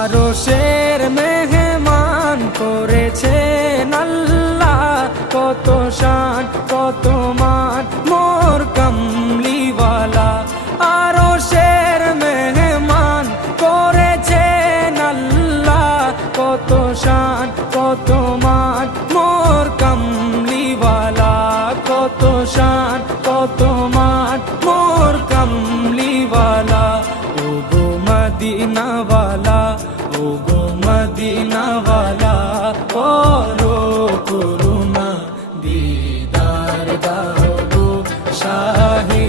আরশের মেহমান করেছেন আল্লাহ, কত শান কত মান মোর কামলিওয়ালা। আরশের মেহমান করেছেন আল্লাহ, কত শান কত মান মোর কামলিওয়ালা, কত শান কত মান মোর কামলিওয়ালা। ও গো মদিনাওয়ালা, ও গো মদিনাওয়ালা, করো করুণা দিদার দাও গো শাহে